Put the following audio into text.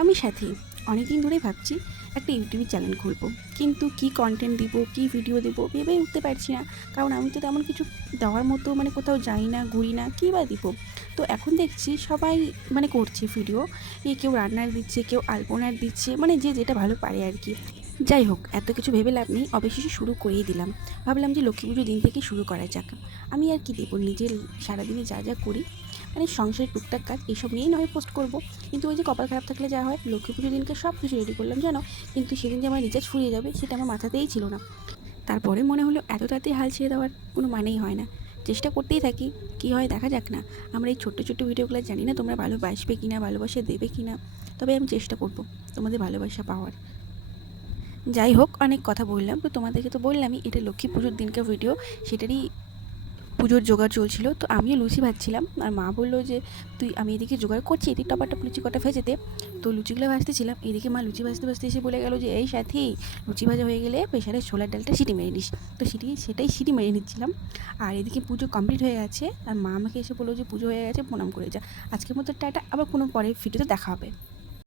আমি সাথী অনেকদিন ধরেই ভাবছি একটা ইউটিউব চ্যানেল খুলবো, কিন্তু কি কন্টেন্ট দিব, কি ভিডিও দেবো ভেবে উঠতে পারছি না। কারণ আমি তো তেমন কিছু দেওয়ার মতো কোথাও যাই না, ঘুরি না, কী বা দিব। তো এখন দেখছি সবাই করছে ভিডিও, কেউ রান্নার দিচ্ছে, কেউ আলপনার দিচ্ছে, যে যেটা ভালো পারে আর কি। যাই হোক, এত কিছু ভেবে লাভ নেই, অবশেষে শুরু করেই দিলাম। ভাবলাম যে লক্ষ্মী পুজোর দিন থেকে শুরু করা যাক। আমি আর কি দেবো, নিজের সারাদিনে যা যা করি, সংসারের টুকটাক কাজ এইসব নিয়েই নয় পোস্ট করব। কিন্তু ওই যে কপাল খারাপ থাকলে যা হয়, লক্ষ্মী পুজোর দিনকে সব কিছু রেডি করলাম জানো, কিন্তু সেদিন যে আমার রিচার্জ ফুরিয়ে যাবে সেটা আমার মাথাতেই ছিল না। তারপরে মনে হলো এত তাড়াতাড়ি হাল ছেড়ে দেওয়ার কোনো মানেই হয় না, চেষ্টা করতেই থাকি, কী হয় দেখা যাক না। আমরা এই ছোট্ট ছোট্ট ভিডিওগুলো জানি না তোমরা ভালোবাসবে কি না, ভালোবাসা দেবে কি না, তবে আমি চেষ্টা করব তোমাদের ভালোবাসা পাওয়ার। যাই হোক, অনেক কথা বললাম, তো তোমাদেরকে তো বললামই এটা লক্ষ্মী পুজোর দিনকার ভিডিও, সেটারই পুজোর জোগাড় চলছিল। তো আমিও লুচি ভাজছিলাম, আর মা বললো যে আমি এদিকে জোগাড় করছি, এদিক টপাটপ লুচি কটা ভেজে দে। তো লুচিগুলো ভাজতেছিলাম, এদিকে মা লুচি ভাজতে ভাজতে এসে বলে গেল যে এই সাথী, লুচি ভাজা হয়ে গেলে প্রেশারে ছোলার ডালটা সিটি মেরে নিস। তো সেটাই সিটি মেরে নিচ্ছিলাম। আর এদিকে পুজো কমপ্লিট হয়ে গেছে, আর মা আমাকে এসে বললো যে পুজো হয়ে গেছে, প্রণাম করে যা। আজকের মতো টাটা, আবার কোনো পরে ভিডিওতে দেখা হবে।